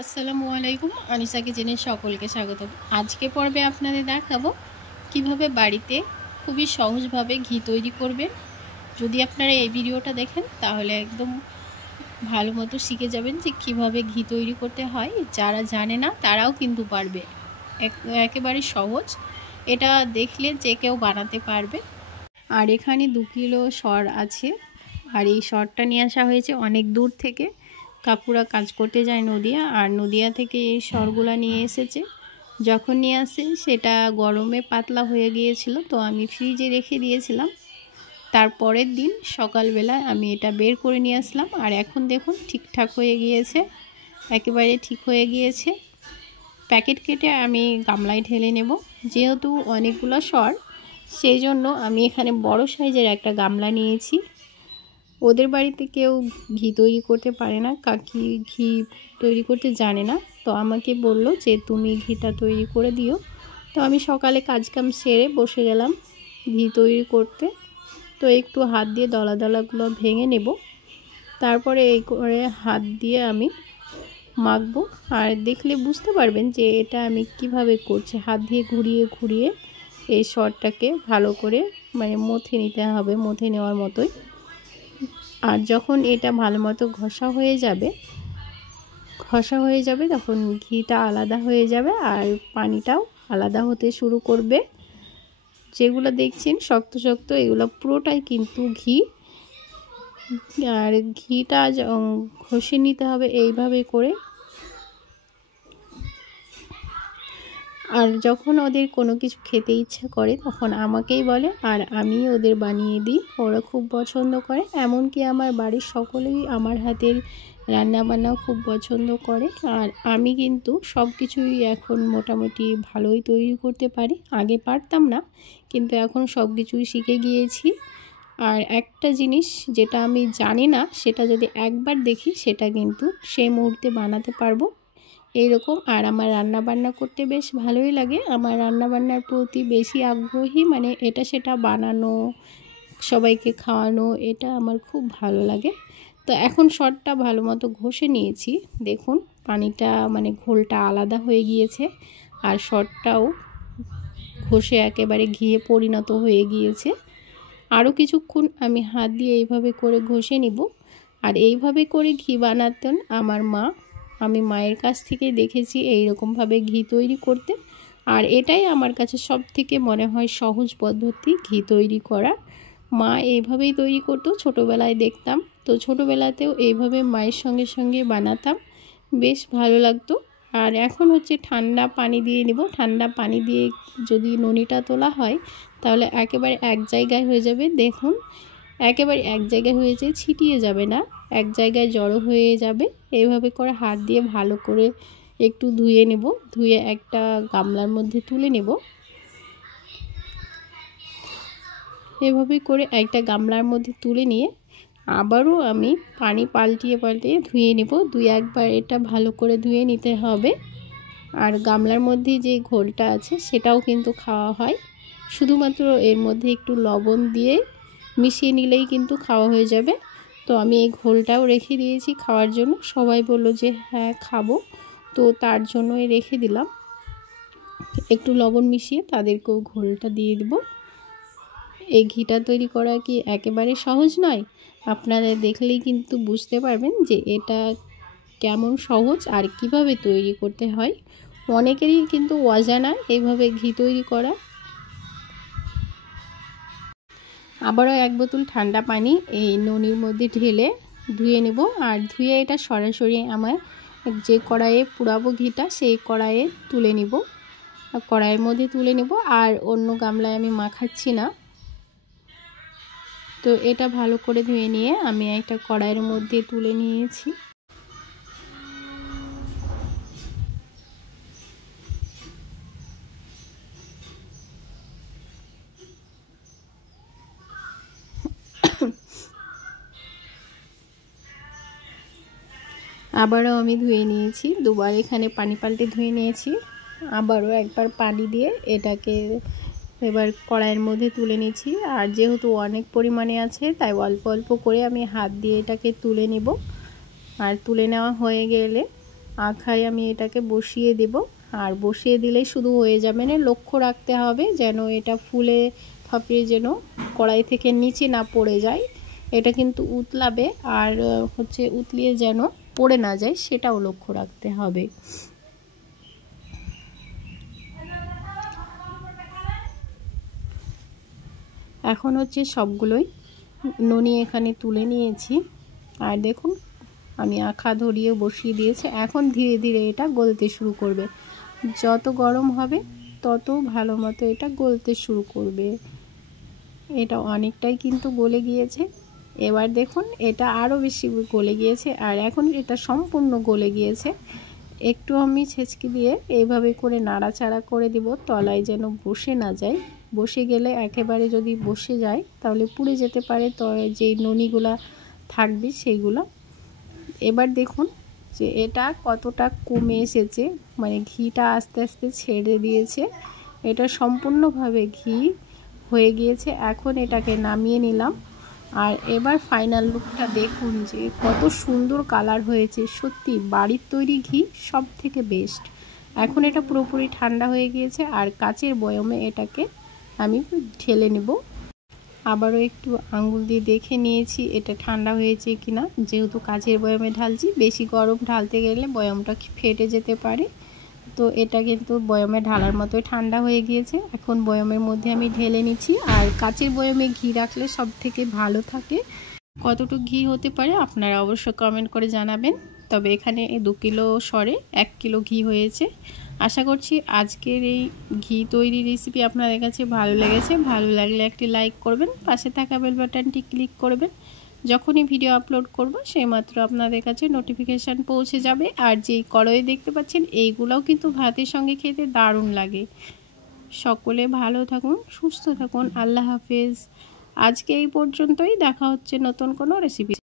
আসসালামু আলাইকুম। আনিসা কিচেনে সকলকে স্বাগত। আজকে পর্বে আপনাদের দেখাবো কিভাবে বাড়িতে খুবই সহজভাবে ঘি তৈরি করবেন। যদি আপনারা এই ভিডিওটা দেখেন তাহলে একদম ভালো মতো শিখে যাবেন যে কিভাবে ঘি তৈরি করতে হয়। যারা জানে না তারাও কিন্তু পারবে, একেবারে সহজ। এটা দেখলে যে কেউ বানাতে পারবে। আর এখানে 2 কিলো সর আছে, আর এই সরটা নিয়ে আসা হয়েছে অনেক দূর থেকে। কাকুরা কাজ করতে যায় নদিয়া, আর নদিয়া থেকে এই সরগুলা নিয়ে এসেছে। যখন নিয়ে আসে সেটা গরমে পাতলা হয়ে গিয়েছিল, তো আমি ফ্রিজে রেখে দিয়েছিলাম। তারপরের দিন সকালবেলায় আমি এটা বের করে নিয়ে আসলাম, আর এখন দেখুন ঠিকঠাক হয়ে গিয়েছে, একেবারে ঠিক হয়ে গিয়েছে। প্যাকেট কেটে আমি গামলায় ঢেলে নেব। যেহেতু অনেকগুলো সর, সেই জন্য আমি এখানে বড় সাইজের একটা গামলা নিয়েছি। ওদের বাড়িতে কেউ ঘি তৈরি করতে পারে না, কাকি ঘি তৈরি করতে জানে না, তো আমাকে বলল যে তুমি ঘিটা তৈরি করে দিও। তো আমি সকালে কাজকাম সেরে বসে গেলাম ঘি তৈরি করতে। তো একটু হাত দিয়ে দলা দলাগুলো ভেঙে নেব, তারপরে এই করে হাত দিয়ে আমি মাখবো। আর দেখলে বুঝতে পারবেন যে এটা আমি কিভাবে করছি। হাত দিয়ে ঘুরিয়ে ঘুরিয়ে এই সরটাকে ভালো করে মথে নিতে হবে, মথে নেওয়ার মতোই। আর যখন এটা ভালো মতো ঘষা হয়ে যাবে তখন ঘিটা আলাদা হয়ে যাবে, আর পানিটাও আলাদা হতে শুরু করবে। যেগুলো দেখছেন শক্ত শক্ত, এগুলো পুরোটাই কিন্তু ঘি। আর ঘিটা ঘষে নিতে হবে এইভাবে করে। আর যখন ওদের কোনো কিছু খেতে ইচ্ছা করে তখন আমাকেই বলে, আর আমি ওদের বানিয়ে দিই। ওরা খুব পছন্দ করে, এমনকি আমার বাড়ির সকলেই আমার হাতের রান্নাবান্নাও খুব পছন্দ করে। আর আমি কিন্তু সব কিছুই এখন মোটামুটি ভালোই তৈরি করতে পারি। আগে পারতাম না, কিন্তু এখন সব কিছুই শিখে গিয়েছি। আর একটা জিনিস যেটা আমি জানি না, সেটা যদি একবার দেখি সেটা কিন্তু সেই মুহূর্তে বানাতে পারবো এইরকম। আর আমার রান্না বান্না করতে বেশ ভালোই লাগে। আমার রান্না বান্নার প্রতি বেশি আগ্রহী, এটা সেটা বানানো, সবাইকে খাওয়ানো, এটা আমার খুব ভালো লাগে। তো এখন সরটা ভালো মতো ঘষে নিয়েছি। দেখুন পানিটা ঘোলটা আলাদা হয়ে গিয়েছে, আর সরটাও ঘষে একেবারে ঘিয়ে পরিণত হয়ে গিয়েছে। আরও কিছুক্ষণ আমি হাত দিয়ে এইভাবে করে ঘষে নিব। আর এইভাবে করে ঘি বানাতেন আমার মা। আমি মায়ের কাছ থেকে দেখেছি এইরকমভাবে ঘি তৈরি করতে। আর এটাই আমার কাছে সব থেকে মনে হয় সহজ পদ্ধতি ঘি তৈরি করা। মা এইভাবেই তৈরি করতো, ছোটোবেলায় দেখতাম। তো ছোটোবেলাতেও এইভাবে মায়ের সঙ্গে সঙ্গে বানাতাম, বেশ ভালো লাগতো। আর এখন হচ্ছে ঠান্ডা পানি দিয়ে নেব। ঠান্ডা পানি দিয়ে যদি ননিটা তোলা হয় তাহলে একেবারে এক জায়গায় হয়ে যাবে। দেখুন একেবারে এক জায়গায় হয়েছে, ছিটিয়ে যাবে না, এক জায়গায় জড়ো হয়ে যাবে। এইভাবে করে হাত দিয়ে ভালো করে একটু ধুয়ে নেব, ধুয়ে একটা গামলার মধ্যে তুলে নেব। এভাবে করে একটা গামলার মধ্যে তুলে নিয়ে আবারও আমি পানি পাল্টিয়ে পাল্টিয়ে ধুয়ে নেব। 2-1 বার এটা ভালো করে ধুয়ে নিতে হবে। আর গামলার মধ্যে যে ঘোলটা আছে সেটাও কিন্তু খাওয়া হয়, শুধুমাত্র এর মধ্যে একটু লবণ দিয়ে মিশিয়ে নিলেই কিন্তু খাওয়া হয়ে যাবে। তো আমি এই ঘোলটাও রেখে দিয়েছি খাওয়ার জন্য। সবাই বললো যে হ্যাঁ খাবো, তো তার জন্যই রেখে দিলাম। একটু লবণ মিশিয়ে তাদেরকেও ঘোলটা দিয়ে দেব। এই ঘিটা তৈরি করা কি একেবারে সহজ নয়? আপনারা দেখলেই কিন্তু বুঝতে পারবেন যে এটা কেমন সহজ আর কিভাবে তৈরি করতে হয়। অনেকেরই কিন্তু অজানা এইভাবে ঘি তৈরি করা। আবারও 1 বোতল ঠান্ডা পানি এই ননির মধ্যে ঢেলে ধুয়ে নেব। আর ধুয়ে এটা সরাসরি আমার যে কড়াইয়ে পুরাবো ঘিটা, সেই কড়াইয়ে তুলে নিব, কড়াইয়ের মধ্যে তুলে নেব। আর অন্য গামলায় আমি মাখাচ্ছি না। তো এটা ভালো করে ধুয়ে নিয়ে আমি একটা কড়াইয়ের মধ্যে তুলে নিয়েছি। আবারও আমি ধুয়ে নিয়েছি, 2 বার এখানে পানি পাল্টে ধুয়ে নিয়েছি। আবারও একবার পানি দিয়ে এটাকে এবার কড়াইয়ের মধ্যে তুলে নিচ্ছি। আর যেহেতু অনেক পরিমাণে আছে তাই অল্প অল্প করে আমি হাত দিয়ে এটাকে তুলে নেব। আর তুলে নেওয়া হয়ে গেলে আখায় আমি এটাকে বসিয়ে দেব। আর বসিয়ে দিলেই শুধু হয়ে যাবে না, লক্ষ্য রাখতে হবে যেন এটা ফুলে ফাঁপিয়ে যেন কড়াই থেকে নিচে না পড়ে যায়। এটা কিন্তু উতলাবে, আর হচ্ছে উতলিয়ে যেন পড়ে না যায় সেটাও লক্ষ্য রাখতে হবে। এখন হচ্ছে সবগুলোই ননি এখানে তুলে নিয়েছি। আর দেখুন আমি আখা ধরিয়ে বসিয়ে দিয়েছি। এখন ধীরে ধীরে এটা গলতে শুরু করবে। যত গরম হবে তত ভালো মতো এটা গলতে শুরু করবে। এটা অনেকটাই কিন্তু গলে গিয়েছে। এবার দেখুন এটা আরও বেশি গলে গিয়েছে, আর এখন এটা সম্পূর্ণ গলে গিয়েছে। একটু আমি ছেঁচকি দিয়ে এইভাবে করে নাড়াচাড়া করে দিব, তলায় যেন বসে না যায়। বসে গেলে একেবারে যদি বসে যায় তাহলে পুড়ে যেতে পারে, তো যেই ননিগুলা থাকবে সেইগুলো। এবার দেখুন যে এটা কতটা কমে এসেছে, মানে ঘিটা আস্তে আস্তে ছেড়ে দিয়েছে। এটা সম্পূর্ণভাবে ঘি হয়ে গিয়েছে। এখন এটাকে নামিয়ে নিলাম। আর এবার ফাইনাল লুকটা দেখুন যে কত সুন্দর কালার হয়েছে। সত্যি বাড়ির তৈরি ঘি সব থেকে বেস্ট। এখন এটা পুরোপুরি ঠান্ডা হয়ে গিয়েছে, আর কাচের বয়মে এটাকে আমি ঢেলে নেব। আবারও একটু আঙ্গুল দিয়ে দেখে নিয়েছি এটা ঠান্ডা হয়েছে কিনা, যেহেতু কাচের বয়মে ঢালছি। বেশি গরম ঢালতে গেলে বয়মটা ফেটে যেতে পারে। তো এটা কিন্তু বয়মে ঢালার মতোই ঠান্ডা হয়ে গিয়েছে। এখন বয়মের মধ্যে আমি ঢেলে নিচ্ছি। আর কাচের বয়মে ঘি রাখলে সব থেকে ভালো থাকে। কতটুকু ঘি হতে পারে আপনারা অবশ্যই কমেন্ট করে জানাবেন। তবে এখানে 2 কিলো সরে 1 কিলো ঘি হয়েছে। আশা করছি আজকের এই ঘি তৈরি রেসিপি আপনাদের কাছে ভালো লেগেছে। ভালো লাগলে একটি লাইক করবেন, পাশে থাকা বেল বাটনটি ক্লিক করবেন। যখনই ভিডিও আপলোড করব সেইমাত্র আপনাদের কাছে নোটিফিকেশান পৌঁছে যাবে। আর যেই কড়াই দেখতে পাচ্ছেন এইগুলোও কিন্তু ভাতের সঙ্গে খেতে দারুণ লাগে। সকলে ভালো থাকুন, সুস্থ থাকুন। আল্লাহ হাফেজ। আজকে এই পর্যন্তই। দেখা হচ্ছে নতুন কোনো রেসিপি।